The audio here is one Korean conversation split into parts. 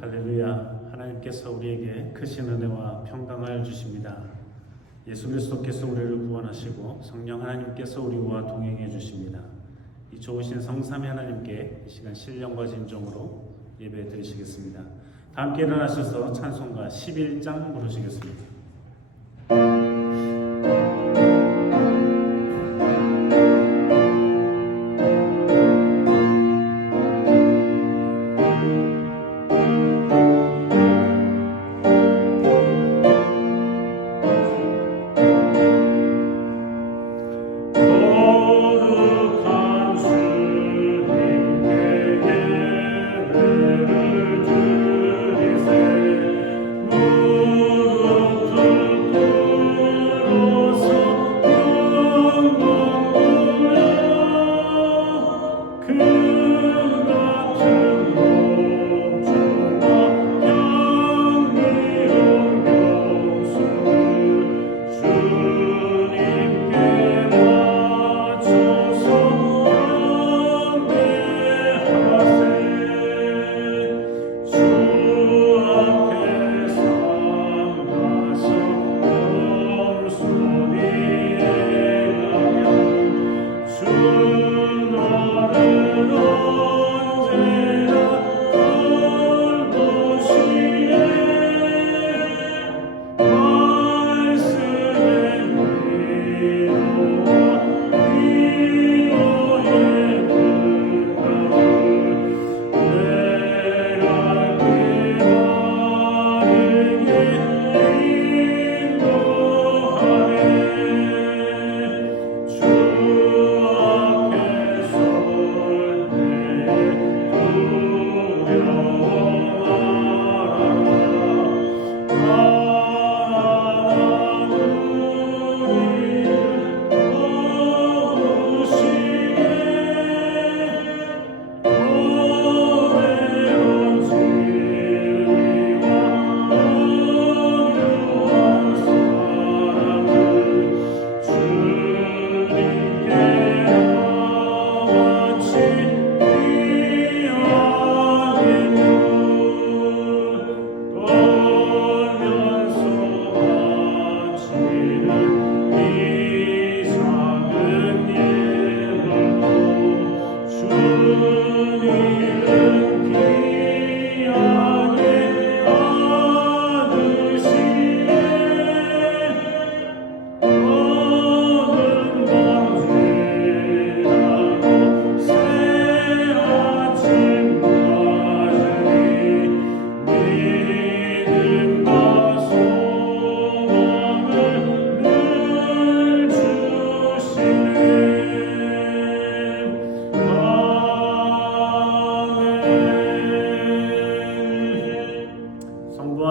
할렐루야. 하나님께서 우리에게 크신 은혜와 평강을 주십니다. 예수 그리스도께서 우리를 구원하시고 성령 하나님께서 우리와 동행해 주십니다. 이 좋으신 성삼위 하나님께 이 시간 신령과 진정으로 예배 드리시겠습니다. 다 함께 일어나셔서 찬송가 11장 부르시겠습니다.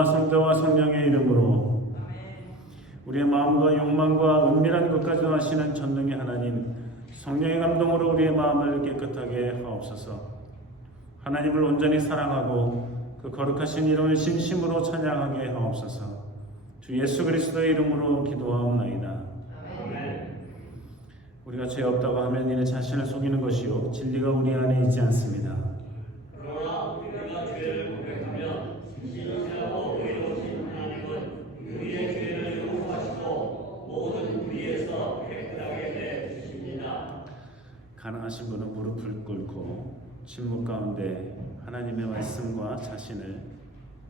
성자와 성령의 이름으로 우리의 마음과 욕망과 은밀한 것까지도 아시는 전능의 하나님, 성령의 감동으로 우리의 마음을 깨끗하게 하옵소서. 하나님을 온전히 사랑하고 그 거룩하신 이름을 진심으로 찬양하게 하옵소서. 주 예수 그리스도의 이름으로 기도하옵나이다. 우리가 죄 없다고 하면 이는 자신을 속이는 것이요 진리가 우리 안에 있지 않습니다. 그러나 우리가 죄를 고백하면 진실하고 의로우신 하나님은 우리의 죄를 용서하시고 모든 불의에서 깨끗하게 내 주십니다. 가능하신 분은 무릎을 꿇고 침묵 가운데 하나님의 말씀과 자신을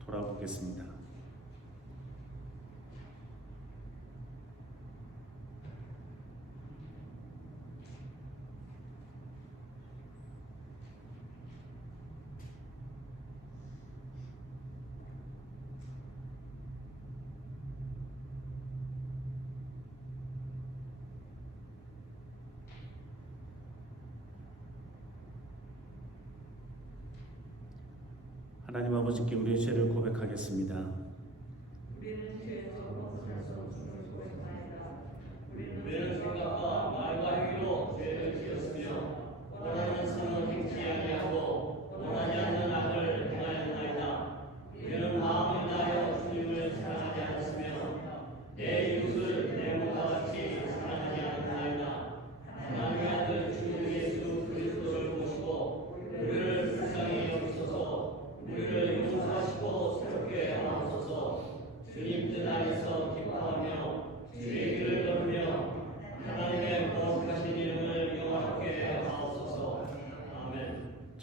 돌아보겠습니다. 하나님 아버지께 우리의 죄를 고백하겠습니다. 우리는 죄에서 벗어날 수 없음을 고백하였다. 우리는 생각과 말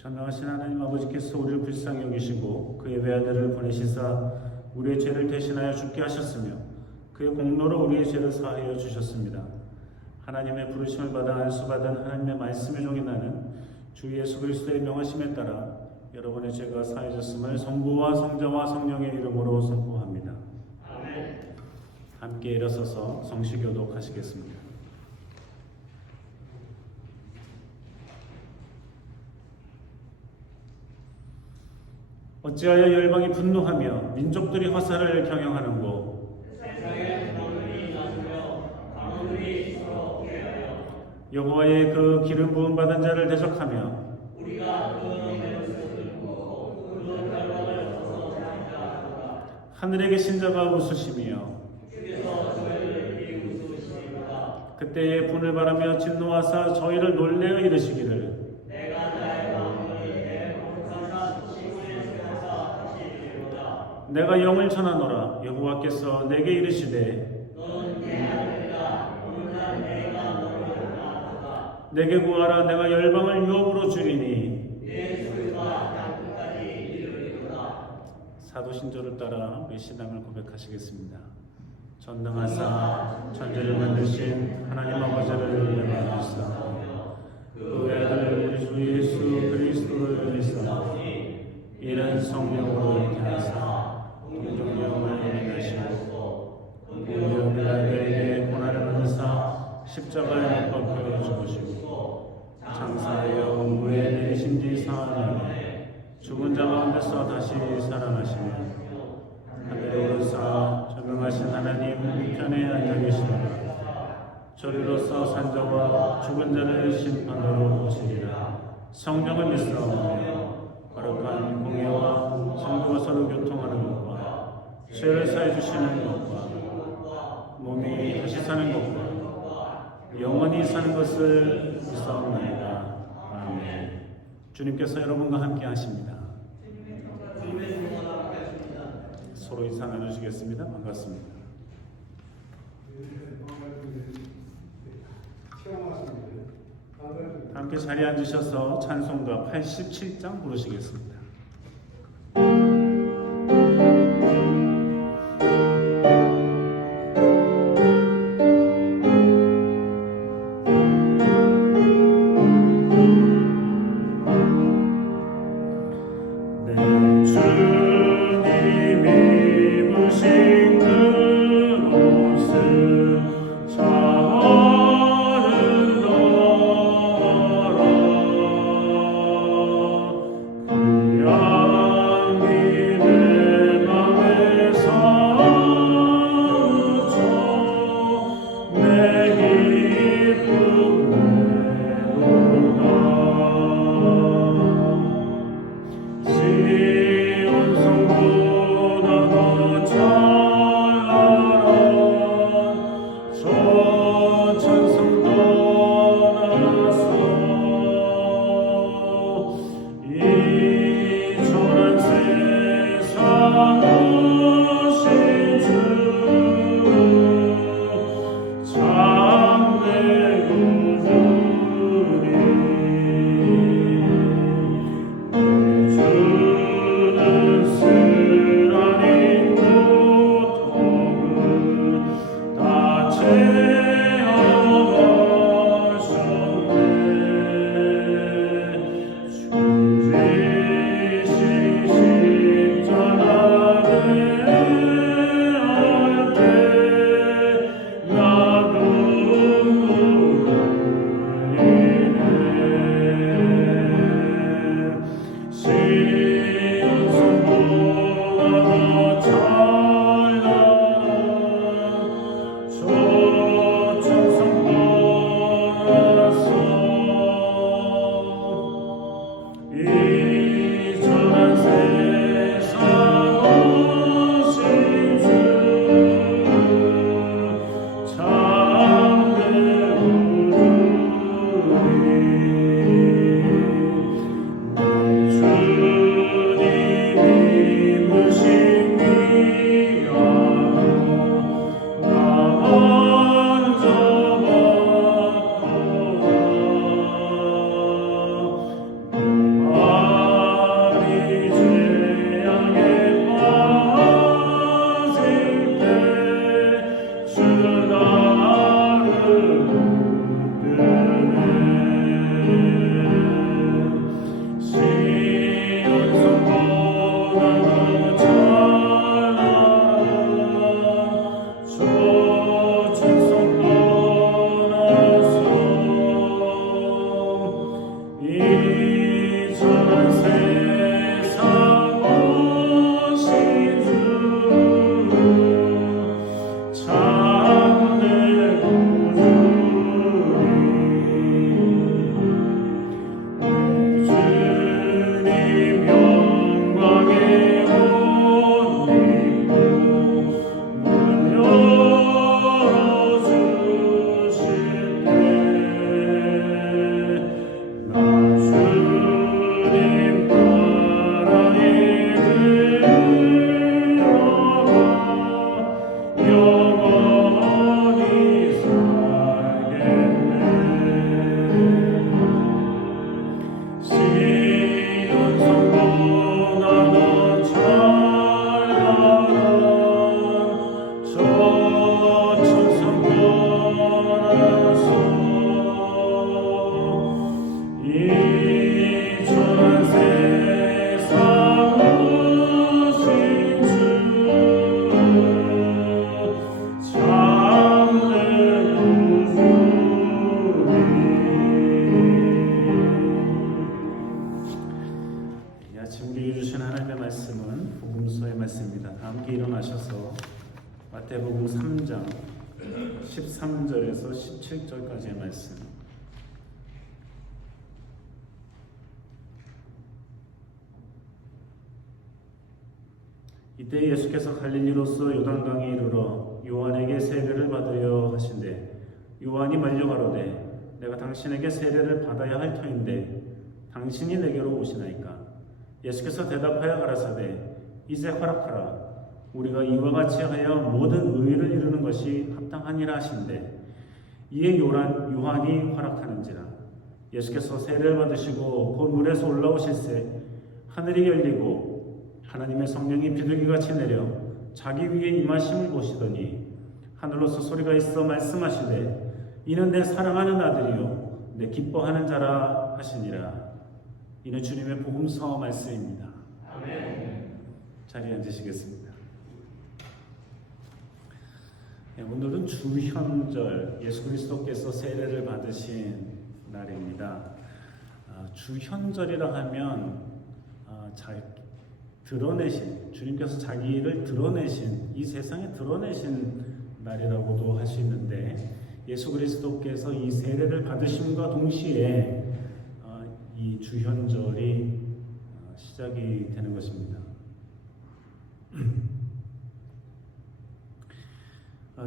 전능하신 하나님 아버지께서 우리를 불쌍히 여기시고 그의 외아들을 보내시사 우리의 죄를 대신하여 죽게 하셨으며 그의 공로로 우리의 죄를 사하여 주셨습니다. 하나님의 부르심을 받아 안수받은 하나님의 말씀의 종이 나는 주 예수 그리스도의 명하심에 따라 여러분의 죄가 사해졌음을 성부와 성자와 성령의 이름으로 선포합니다. 아멘. 함께 일어서서 성시교독하시겠습니다. 어찌하여 열방이 분노하며 민족들이 화살을 경영하는고 세상에 강원들이 나서며 강원들이 서로 피하여 여호와의 그 기름 부음 받은 자를 대적하며 우리가 그 너희를 들고 그 결박을 서서 장자하노라. 하늘에 계신 자가 웃으시며 주께서 저희를 비웃으시리로다. 그때에 분을 바라며 진노하사 저희를 놀래어 이르시기를 내가 나의 마음을 내 강산 시온에 세워서 하시리로다. 내가 영을 전하노라. 여호와께서 내게 이르시되 너는 내 아들이다. 오늘날 내가 너를 낳았다. 내게 구하라. 내가 열방을 유업으로 주리니. 내 소유가 땅끝까지 이르리로다. 사도신조를 따라 우리 신앙을 고백하시겠습니다. 전능하사 천지를 만드신 하나님 아버지를 영화하시사 그 외아들 우리 주 예수 그리스도를 믿사 이는 성령으로 잉태하사 동정령을 인하시고 본디오 빌라도에게 고난을 받으사 십자가에 못 박혀 죽으시고 장사하여 무에 내리신 지 사흘 죽은 자 가운데서 다시 살아나시며 하늘에 오르사 전능하신 하나님 우편에 앉아 계시다가 저리로서 산자와 죽은 자를 심판하러 오시리라. 성령을 믿사오며 거룩한 공예와 성도가 서로 교통하는 것과 죄를 사해 주시는 것과 몸이 다시 사는 것과 영원히 사는 것을 믿사옵나이다. 아멘. 주님께서 여러분과 함께 하십니다. 서로 인사 나누시겠습니다. 반갑습니다. 함께 자리에 앉으셔서 찬송가 87장 부르시겠습니다. 그 13절에서 17절까지의 말씀. 이때 예수께서 갈릴리로서 요단강에 이르러 요한에게 세례를 받으려 하신대 요한이 말려 가로되 내가 당신에게 세례를 받아야 할 터인데 당신이 내게로 오시나이까. 예수께서 대답하여 가라사대 이제 허락하라. 우리가 이와 같이 하여 모든 의를 이루는 것이 합당하니라 하신대 이에 요한이 허락하는지라. 예수께서 세례를 받으시고 곧 물에서 올라오실새 하늘이 열리고 하나님의 성령이 비둘기같이 내려 자기 위에 임하심을 보시더니 하늘로서 소리가 있어 말씀하시되 이는 내 사랑하는 아들이요 내 기뻐하는 자라 하시니라. 이는 주님의 복음서 말씀입니다. 아멘. 자리에 앉으시겠습니다. 오늘은 주현절, 예수 그리스도께서 세례를 받으신 날입니다. 주현절이라 하면 드러내신, 주님께서 자기를 드러내신, 이 세상에 드러내신 날이라고도 할 수 있는데, 예수 그리스도께서 이 세례를 받으심과 동시에 이 주현절이 시작이 되는 것입니다.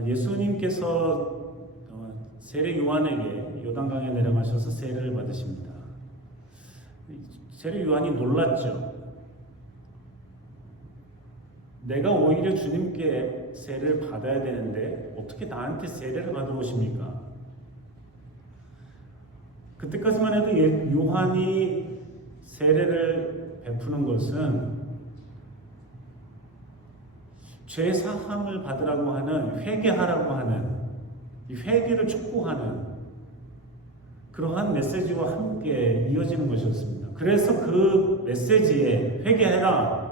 예수님께서 세례 요한에게 요단강에 내려가셔서 세례를 받으십니다. 세례 요한이 놀랐죠. 내가 오히려 주님께 세례를 받아야 되는데 어떻게 나한테 세례를 받으러 오십니까? 그때까지만 해도 요한이 세례를 베푸는 것은 죄 사함을 받으라고 하는, 회개하라고 하는, 이 회개를 촉구하는 그러한 메시지와 함께 이어지는 것이었습니다. 그래서 그 메시지에 회개해라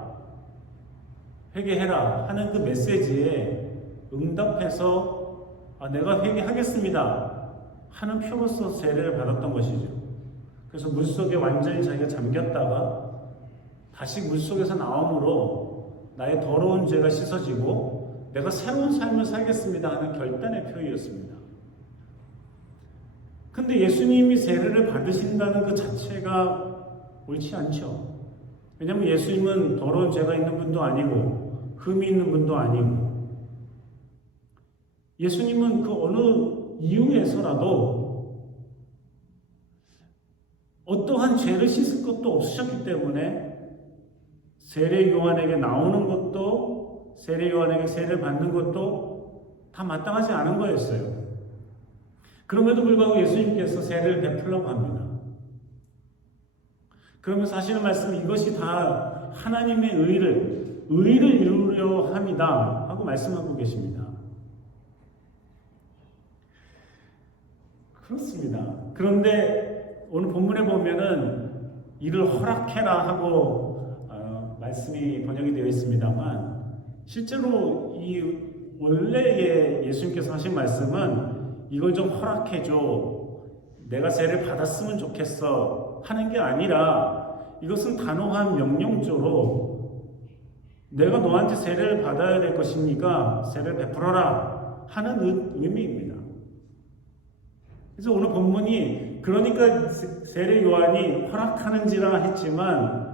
하는 그 메시지에 응답해서 내가 회개하겠습니다 하는 표로서 세례를 받았던 것이죠. 그래서 물속에 완전히 자기가 잠겼다가 다시 물속에서 나옴으로 나의 더러운 죄가 씻어지고 내가 새로운 삶을 살겠습니다 하는 결단의 표현이었습니다. 근데 예수님이 세례를 받으신다는 그 자체가 옳지 않죠. 왜냐하면 예수님은 더러운 죄가 있는 분도 아니고 흠이 있는 분도 아니고, 예수님은 그 어느 이유에서라도 어떠한 죄를 씻을 것도 없으셨기 때문에 세례 요한에게 나오는 것도, 세례 요한에게 세례를 받는 것도 다 마땅하지 않은 거였어요. 그럼에도 불구하고 예수님께서 세례를 베풀려고 합니다. 그러면서 하시는 말씀은 이것이 다 하나님의 의를 이루려 함이다 하고 말씀하고 계십니다. 그렇습니다. 그런데 오늘 본문에 보면은 이를 허락해라 하고 말씀이 번역이 되어 있습니다만, 실제로 이 원래의 예수님께서 하신 말씀은 이걸 좀 허락해줘, 내가 세례를 받았으면 좋겠어 하는 게 아니라, 이것은 단호한 명령조로 내가 너한테 세례를 받아야 될 것이니까 세례를 베풀어라 하는 의미입니다. 그래서 오늘 본문이 그러니까 세례 요한이 허락하는지라 했지만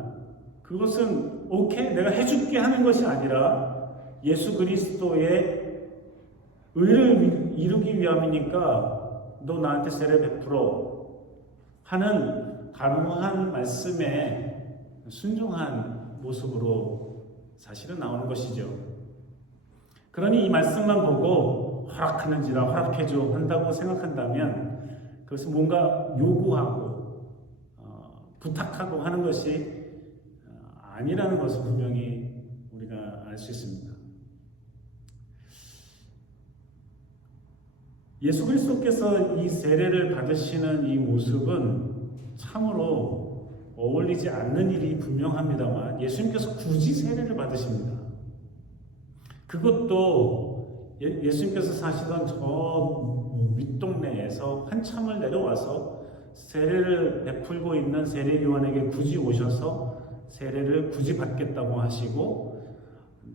그것은 오케이 내가 해줄게 하는 것이 아니라 예수 그리스도의 의를 이루기 위함이니까 너 나한테 세례 베풀어 하는 단호한 말씀에 순종한 모습으로 사실은 나오는 것이죠. 그러니 이 말씀만 보고 허락하는지라 허락해줘 한다고 생각한다면 그것은 뭔가 요구하고 부탁하고 하는 것이 아니라는 것을 분명히 우리가 알 수 있습니다. 예수 그리스도께서 이 세례를 받으시는 이 모습은 참으로 어울리지 않는 일이 분명합니다만 예수님께서 굳이 세례를 받으십니다. 그것도 예수님께서 사시던 저 윗동네에서 한참을 내려와서 세례를 베풀고 있는 세례 요한에게 굳이 오셔서 세례를 굳이 받겠다고 하시고,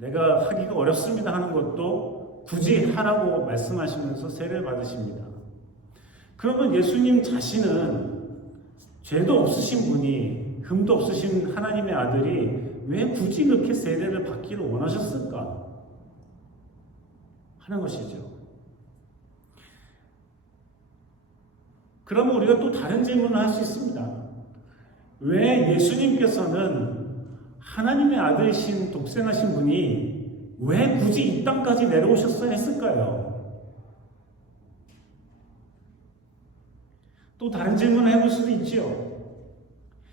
내가 하기가 어렵습니다 하는 것도 굳이 하라고 말씀하시면서 세례를 받으십니다. 그러면 예수님 자신은 죄도 없으신 분이, 흠도 없으신 하나님의 아들이 왜 굳이 그렇게 세례를 받기를 원하셨을까 하는 것이죠. 그러면 우리가 또 다른 질문을 할 수 있습니다. 왜 예수님께서는 하나님의 아들이신 독생하신 분이 왜 굳이 이 땅까지 내려오셨어야 했을까요? 또 다른 질문을 해볼 수도 있지요.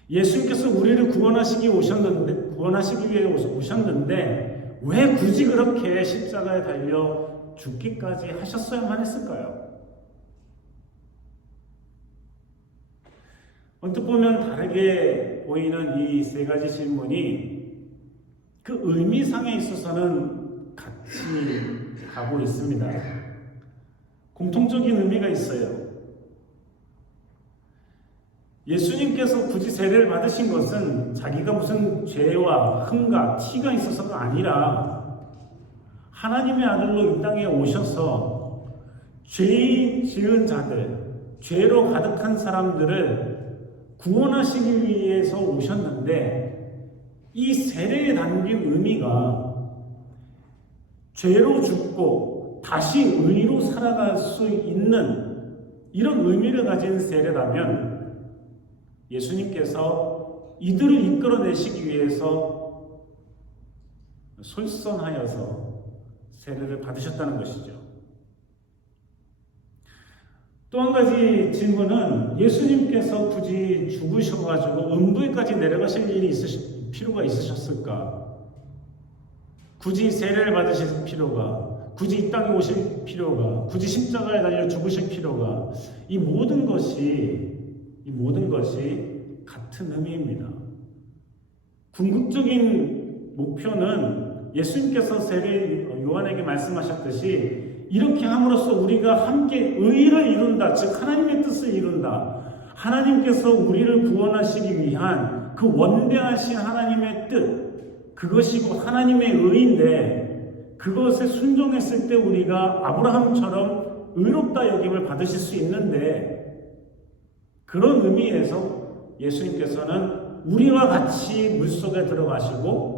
예수님께서 우리를 구원하시기 위해 오셨는데 왜 굳이 그렇게 십자가에 달려 죽기까지 하셨어야만 했을까요? 언뜻 보면 다르게 보이는 이 세 가지 질문이 그 의미상에 있어서는 같이 가고 있습니다. 공통적인 의미가 있어요. 예수님께서 굳이 세례를 받으신 것은 자기가 무슨 죄와 흠과 티가 있어서가 아니라 하나님의 아들로 이 땅에 오셔서 죄 지은 자들, 죄로 가득한 사람들을 구원하시기 위해서 오셨는데 이 세례에 담긴 의미가 죄로 죽고 다시 의로 살아갈 수 있는 이런 의미를 가진 세례라면 예수님께서 이들을 이끌어내시기 위해서 솔선하여서 세례를 받으셨다는 것이죠. 또 한 가지 질문은 예수님께서 굳이 죽으셔가지고 음부에까지 내려가실 필요가 있으셨을까? 굳이 세례를 받으실 필요가, 굳이 이 땅에 오실 필요가, 굳이 십자가에 달려 죽으실 필요가, 이 모든 것이 같은 의미입니다. 궁극적인 목표는 예수님께서 요한에게 말씀하셨듯이 이렇게 함으로써 우리가 함께 의를 이룬다, 즉 하나님의 뜻을 이룬다. 하나님께서 우리를 구원하시기 위한 그 원대하신 하나님의 뜻, 그것이 곧 하나님의 의인데 그것에 순종했을 때 우리가 아브라함처럼 의롭다 여김을 받으실 수 있는데, 그런 의미에서 예수님께서는 우리와 같이 물속에 들어가시고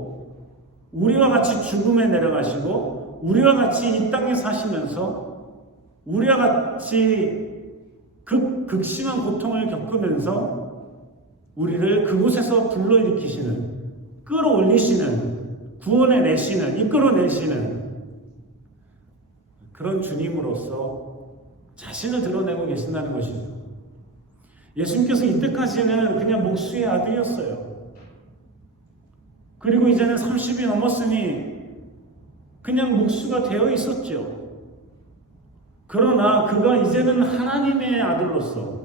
우리와 같이 죽음에 내려가시고 우리와 같이 이 땅에 사시면서 우리와 같이 극심한 고통을 겪으면서 우리를 그곳에서 불러일으키시는, 끌어올리시는, 구원해내시는, 이끌어내시는 그런 주님으로서 자신을 드러내고 계신다는 것이죠. 예수님께서 이때까지는 그냥 목수의 아들이었어요. 그리고 이제는 30이 넘었으니 그냥 목수가 되어 있었죠. 그러나 그가 이제는 하나님의 아들로서,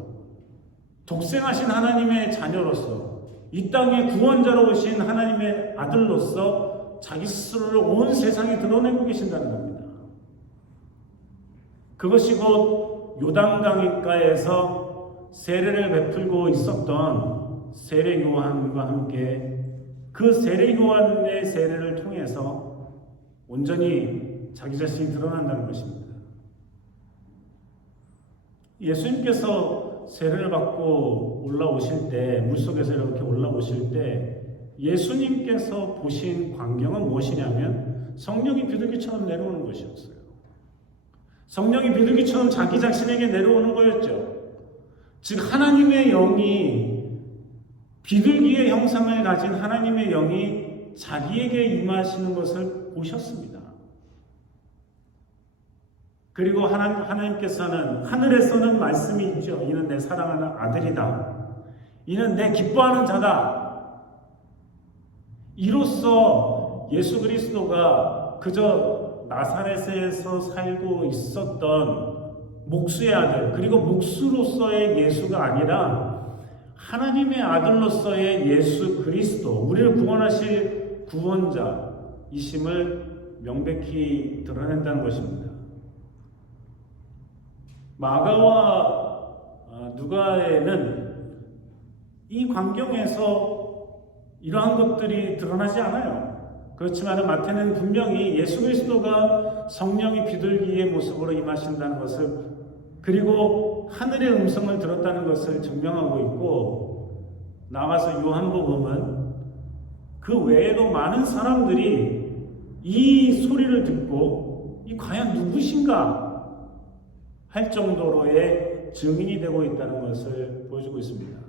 독생하신 하나님의 자녀로서, 이 땅의 구원자로 오신 하나님의 아들로서 자기 스스로를 온 세상에 드러내고 계신다는 겁니다. 그것이 곧 요단강가에서 세례를 베풀고 있었던 세례 요한과 함께 그 세례 요한의 세례를 통해서 온전히 자기 자신이 드러난다는 것입니다. 예수님께서 세례를 받고 올라오실 때, 물속에서 이렇게 올라오실 때 예수님께서 보신 광경은 무엇이냐면 성령이 비둘기처럼 내려오는 것이었어요. 성령이 비둘기처럼 자기 자신에게 내려오는 거였죠. 즉 하나님의 영이, 비둘기의 형상을 가진 하나님의 영이 자기에게 임하시는 것을 보셨습니다. 그리고 하나님께서는 하늘에서는 말씀이 있죠. 이는 내 사랑하는 아들이다. 이는 내 기뻐하는 자다. 이로써 예수 그리스도가 그저 나사렛에서 살고 있었던 목수의 아들, 그리고 목수로서의 예수가 아니라 하나님의 아들로서의 예수 그리스도, 우리를 구원하실 구원자이심을 명백히 드러낸다는 것입니다. 마가와 누가에는 이 광경에서 이러한 것들이 드러나지 않아요. 그렇지만 마태는 분명히 예수 그리스도가 성령이 비둘기의 모습으로 임하신다는 것을, 그리고 하늘의 음성을 들었다는 것을 증명하고 있고, 나아가서 요한복음은 그 외에도 많은 사람들이 이 소리를 듣고 이 과연 누구신가 할 정도로의 증인이 되고 있다는 것을 보여주고 있습니다.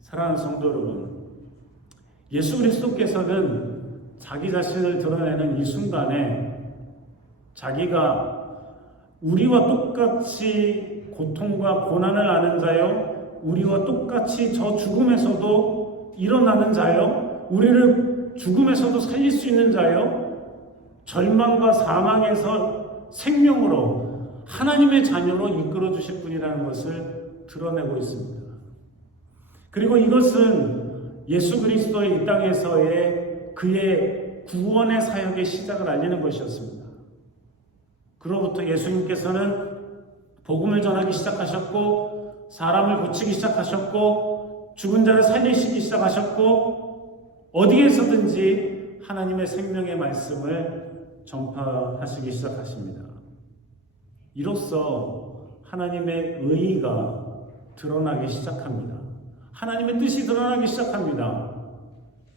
사랑하는 성도 여러분, 예수 그리스도께서는 자기 자신을 드러내는 이 순간에 자기가 우리와 똑같이 고통과 고난을 아는 자요, 우리와 똑같이 저 죽음에서도 일어나는 자요, 우리를 죽음에서도 살릴 수 있는 자요, 절망과 사망에서 생명으로 하나님의 자녀로 이끌어 주실 분이라는 것을 드러내고 있습니다. 그리고 이것은 예수 그리스도의 이 땅에서의 그의 구원의 사역의 시작을 알리는 것이었습니다. 그로부터 예수님께서는 복음을 전하기 시작하셨고, 사람을 고치기 시작하셨고, 죽은 자를 살리시기 시작하셨고, 어디에서든지 하나님의 생명의 말씀을 전파하시기 시작하십니다. 이로써 하나님의 의의가 드러나기 시작합니다. 하나님의 뜻이 드러나기 시작합니다.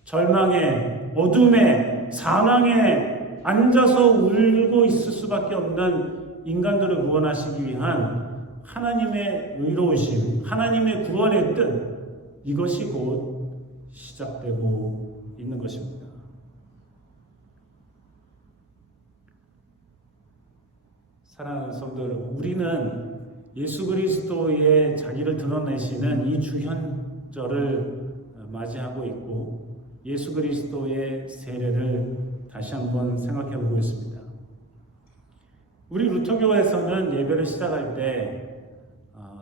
절망에, 어둠에, 사망에 앉아서 울고 있을 수밖에 없는 인간들을 구원하시기 위한 하나님의 의로우심, 하나님의 구원의 뜻, 이것이 곧 시작되고 있는 것입니다. 사랑하는 성도 여러분, 우리는 예수 그리스도의 자기를 드러내시는 이 주현절을 맞이하고 있고, 예수 그리스도의 세례를 다시 한번 생각해 보겠습니다. 우리 루터교에서는 예배를 시작할 때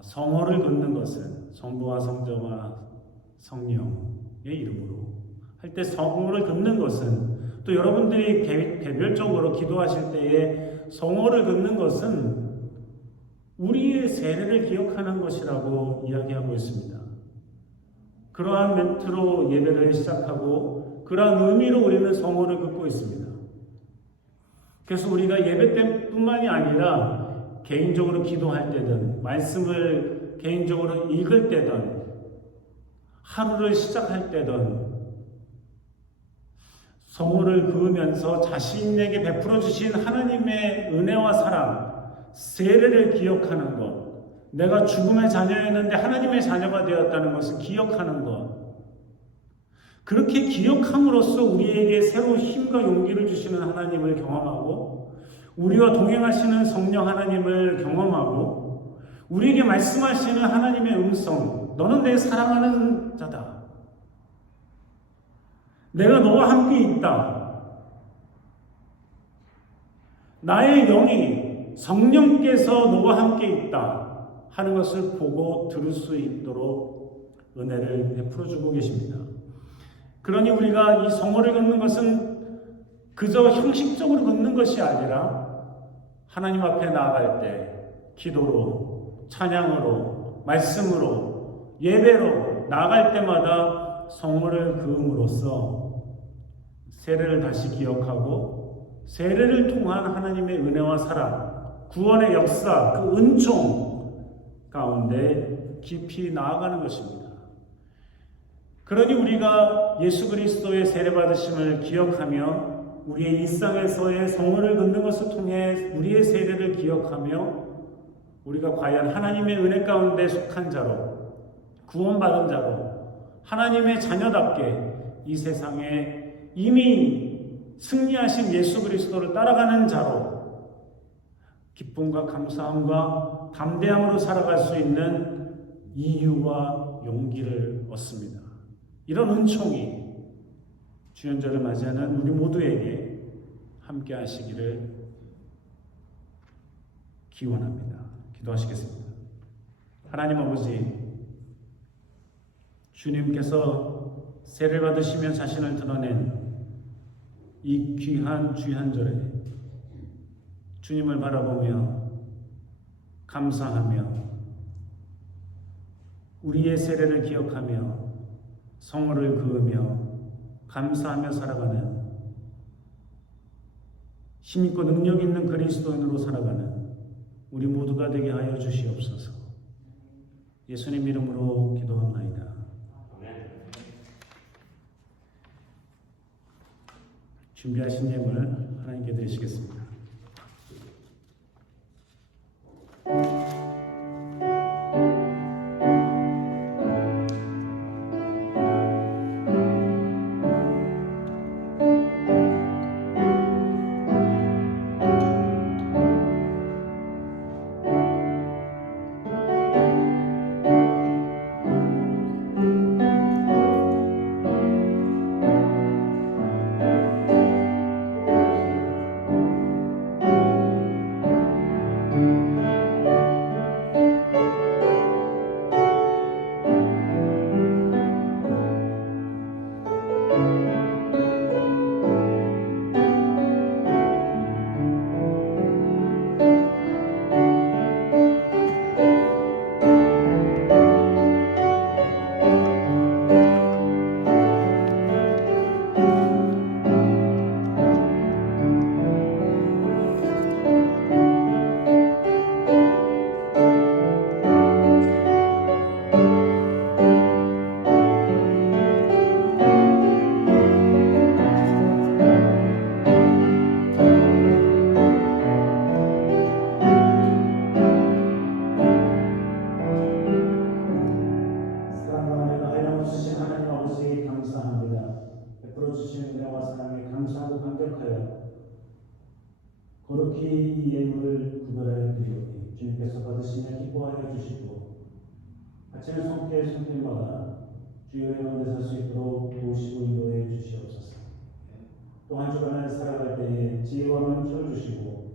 성호를 긋는 것은 성부와 성자와 성령의 이름으로 할 때 성호를 긋는 것은, 또 여러분들이 개별적으로 기도하실 때에 성호를 긋는 것은 우리의 세례를 기억하는 것이라고 이야기하고 있습니다. 그러한 멘트로 예배를 시작하고 그러한 의미로 우리는 성호를 긋고 있습니다. 그래서 우리가 예배 때뿐만이 아니라 개인적으로 기도할 때든, 말씀을 개인적으로 읽을 때든, 하루를 시작할 때든 성호를 그으면서 자신에게 베풀어 주신 하나님의 은혜와 사랑, 세례를 기억하는 것, 내가 죽음의 자녀였는데 하나님의 자녀가 되었다는 것을 기억하는 것, 그렇게 기억함으로써 우리에게 새로운 힘과 용기를 주시는 하나님을 경험하고, 우리와 동행하시는 성령 하나님을 경험하고, 우리에게 말씀하시는 하나님의 음성, 너는 내 사랑하는 자다, 내가 너와 함께 있다, 나의 영이 성령께서 너와 함께 있다 하는 것을 보고 들을 수 있도록 은혜를 베풀어 주고 계십니다. 그러니 우리가 이 성호를 긋는 것은 그저 형식적으로 긋는 것이 아니라 하나님 앞에 나아갈 때 기도로, 찬양으로, 말씀으로, 예배로 나아갈 때마다 성호를 그음으로써 세례를 다시 기억하고, 세례를 통한 하나님의 은혜와 사랑, 구원의 역사, 그 은총 가운데 깊이 나아가는 것입니다. 그러니 우리가 예수 그리스도의 세례 받으심을 기억하며, 우리의 일상에서의 성호를 긋는 것을 통해 우리의 세례를 기억하며, 우리가 과연 하나님의 은혜 가운데 속한 자로, 구원받은 자로, 하나님의 자녀답게 이 세상에 이미 승리하신 예수 그리스도를 따라가는 자로 기쁨과 감사함과 담대함으로 살아갈 수 있는 이유와 용기를 얻습니다. 이런 은총이 주연절을 맞이하는 우리 모두에게 함께 하시기를 기원합니다. 기도하시겠습니다. 하나님 아버지, 주님께서 세례를 받으시며 자신을 드러낸 이 귀한 주현절에 주님을 바라보며 감사하며 우리의 세례를 기억하며 성호를 그으며 감사하며 살아가는 힘있고 능력 있는 그리스도인으로 살아가는 우리 모두가 되게 하여 주시옵소서. 예수님 이름으로 기도합나이다. 준비하신 예물 하나님께 드리시겠습니다. 거룩히 이 예물을 구별하여 드리오니 주님께서 받으시며 기뻐하여 주시고 바치는 손길마다 주의 가운데 살 수 있도록 도우시고 인도해 주시옵소서. 또 한 주간을 살아갈 때에 지혜와 명철을 주시고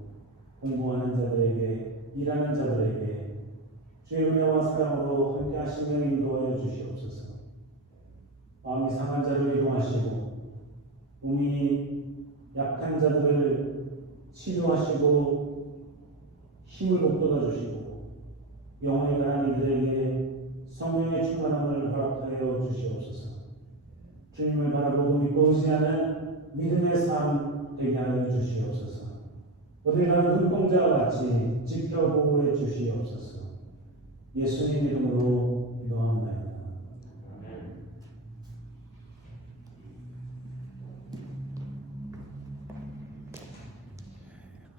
공부하는 자들에게 일하는 자들에게 주의 은혜와 사랑으로 함께 하시며 인도하여 주시옵소서. 마음이 상한 자를 이동하시고 몸이 약한 자들을 치료하시고 힘을 북돋아 주시고 영혼이 가난 이들에게 성령의 충만함을 허락하여 주시옵소서. 주님을 바라보고 믿고 의지하는 믿음의 삶 되게 하여 주시옵소서. 어딜 가는 눈동자와 같이 지켜보호해 주시옵소서. 예수님 이름으로 기도합니다.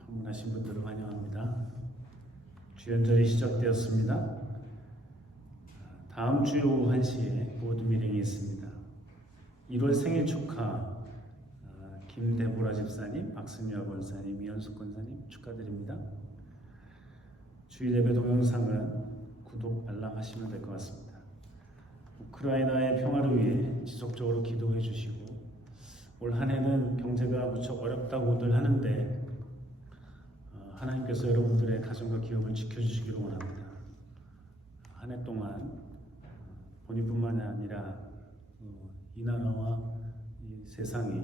방문하신 분들을 환영합니다. 주연절이 시작되었습니다. 다음 주 오후 1시에 보드 미팅이 있습니다. 1월 생일 축하 김대보라 집사님, 박승열 권사님, 이현숙 권사님 축하드립니다. 주일 예배 동영상은 구독, 알람하시면 될 것 같습니다. 우크라이나의 평화를 위해 지속적으로 기도해 주시고 올 한 해는 경제가 무척 어렵다고들 하는데 하나님께서 여러분들의 가정과 기업을 지켜주시기를 원합니다. 한 해 동안 본인뿐만이 아니라 이 나라와 이 세상이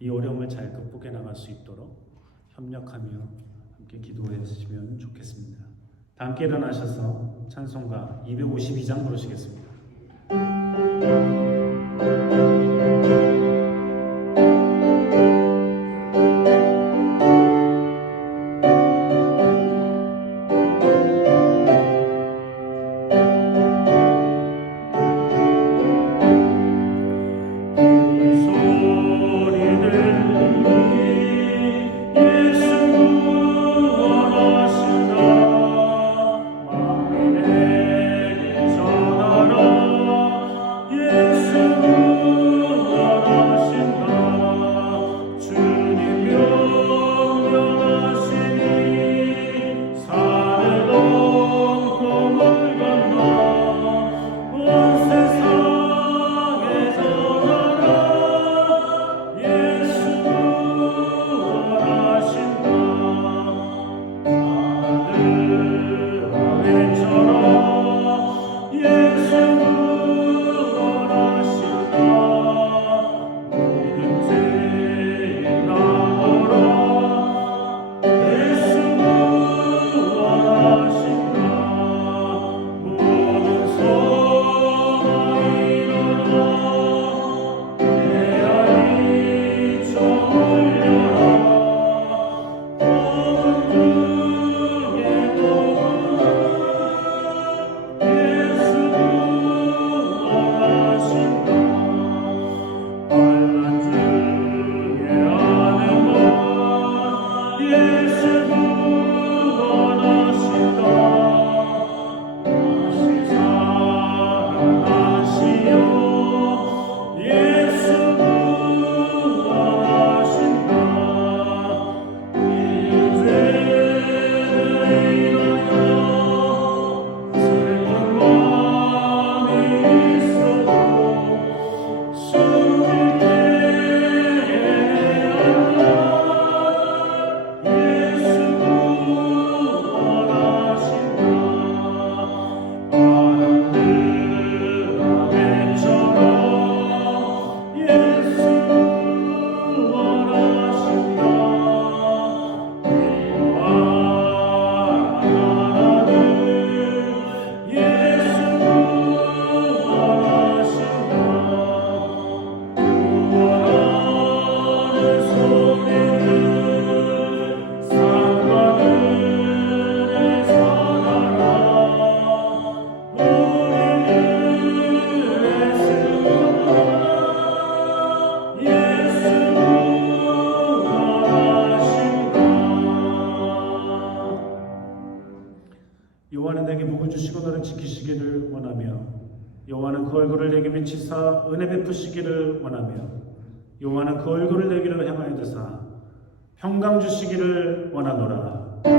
이 어려움을 잘 극복해 나갈 수 있도록 협력하며 함께 기도해 주시면 좋겠습니다. 다 함께 일어나셔서 찬송가 252장 부르시겠습니다. Oh 여호와는 내게 복을 주시고 너를 지키시기를 원하며 여호와는 그 얼굴을 내게 비치사 은혜 베푸시기를 원하며 여호와는 그 얼굴을 내게로 향하여 드사 평강 주시기를 원하노라.